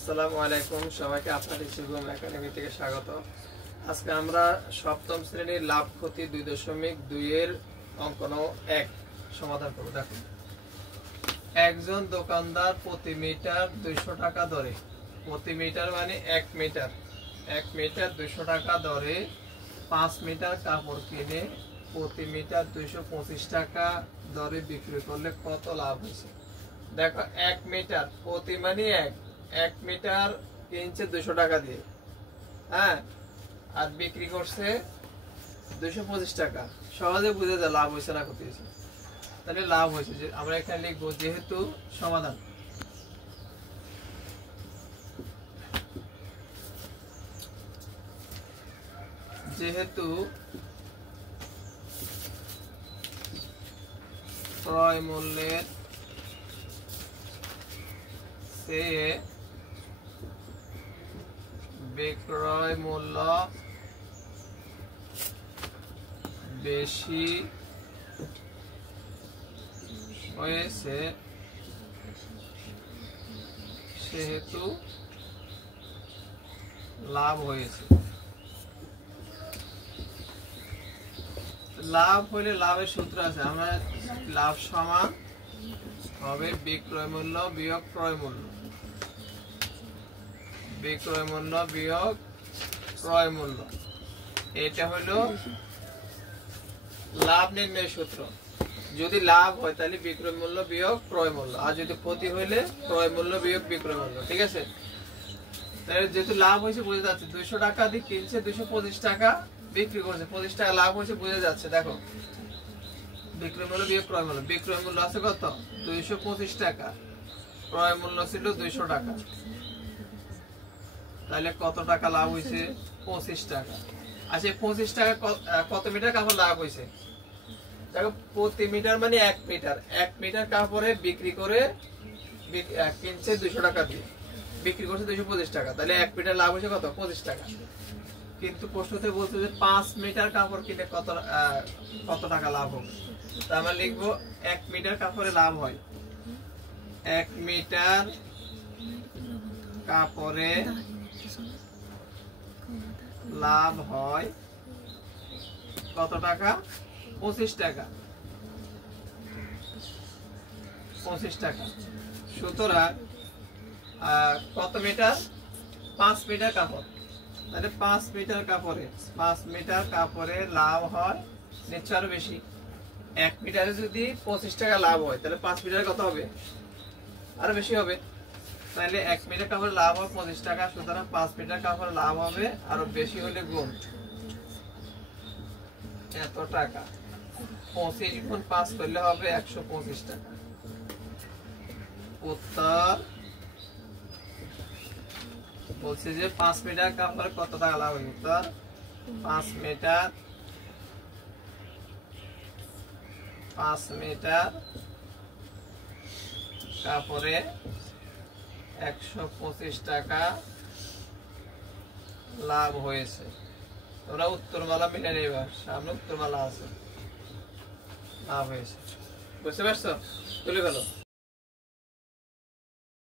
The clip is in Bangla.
আসসালামু আলাইকুম, সবাইকে আপনাদের শিবম একাডেমি থেকে স্বাগত। আজকে আমরা সপ্তম শ্রেণীর লাভ ক্ষতি 2.2 এর অঙ্ক 1 সমাধান করব। দেখুন, একজন দোকানদার প্রতি মিটার 200 টাকা দরে, প্রতি মিটার মানে 1 মিটার 200 টাকা দরে 5 মিটার কাপড় কিনে প্রতি মিটার 225 টাকা দরে বিক্রি করলে কত লাভ হয়েছে। দেখো, 1 মিটার প্রতি মানে 1 মিটার কিনছে 200 টাকা দিয়ে, হ্যাঁ, আর বিক্রি করছে 225 টাকা। সহজে বুঝে যায় লাভ হয়েছে না ক্ষতি হয়েছে। তাহলে লাভ হয়েছে, যে আমরা এখানে লিখবো যেহেতু সমাধান। যেহেতু ক্রয় মূল্যের চেয়ে বিক্রয় মূল্য বেশি হয়েছে, সেহেতু লাভ হয়েছে। লাভ হলে লাভের সূত্র আছে, আমরা লাভ সমান হবে বিক্রয় মূল্য বিয়োগ ক্রয় মূল্য, বিক্রয় মূল্য বিয়োগ ক্রয় মূল্য। এটা হলো লাভ নির্ণয় সূত্র। যদি লাভ হয় তাহলে বিক্রয় মূল্য বিয়োগ ক্রয় মূল্য, আর যদি ক্ষতি হইলে ক্রয় মূল্য বিয়োগ বিক্রয় মূল্য। ঠিক আছে, তাহলে যেহেতু লাভ হয়েছে বোঝা যাচ্ছে, 200 টাকা দিয়ে কিনছে, 225 টাকা বিক্রি করছে, 25 টাকা লাভ হয়েছে বোঝা যাচ্ছে। দেখো, বিক্রয় মূল্য বিয়োগ ক্রয় মূল্য, বিক্রয় মূল্য আছে কত 225 টাকা, ক্রয় মূল্য ছিল 200 টাকা, তাহলে কত টাকা লাভ হয়েছে 25 টাকা। আচ্ছা, 25 টাকা কত মিটার কাপড় লাভ হয়েছে। দেখো, প্রতি মিটার মানে 1 মিটার, 1 মিটার কাপড়ে বিক্রি করে কিনছে 200 টাকা দিয়ে, বিক্রি করছে 225 টাকা, তাহলে 1 মিটার লাভ হয়েছে কত 25 টাকা। কিন্তু প্রশ্নতে বলছে যে 5 মিটার কাপড় কিনে কত টাকা লাভ হবে। তা আমরা লিখবো 1 মিটার কাপড়ে লাভ হয়, 1 মিটার কাপড়ে লাভ হয় কত টাকা 25 টাকা, 25 টাকা। সুতরাং কত মিটার 5 মিটার কাপড়, তাহলে 5 মিটার কাপড়ে লাভ হয় নিশ্চয় আরো বেশি। 1 মিটারে যদি 25 টাকা লাভ হয়, তাহলে 5 মিটারে কত হবে, আরো বেশি হবে। তাহলে 1 মিটার কাপড়ে লাভ হয় 25 টাকা, সুতরাং 5 মিটার কাপড়ে লাভ হবে আরো বেশি হলে গুণ এত টাকা। 25 গুণ 5 করলে হবে 125 টাকা। উত্তর বলছে যে 5 মিটার কাপড়ে কত টাকা লাভ হবে। উত্তর 5 মিটার কাপড়ে 125 টাকা লাভ হয়েছে। তোমরা উত্তরমালা মিলে নেবা, সামনে উত্তরমালা আছে, লাভ হয়েছে। বুঝতে পারছো? তুলে ফেলো।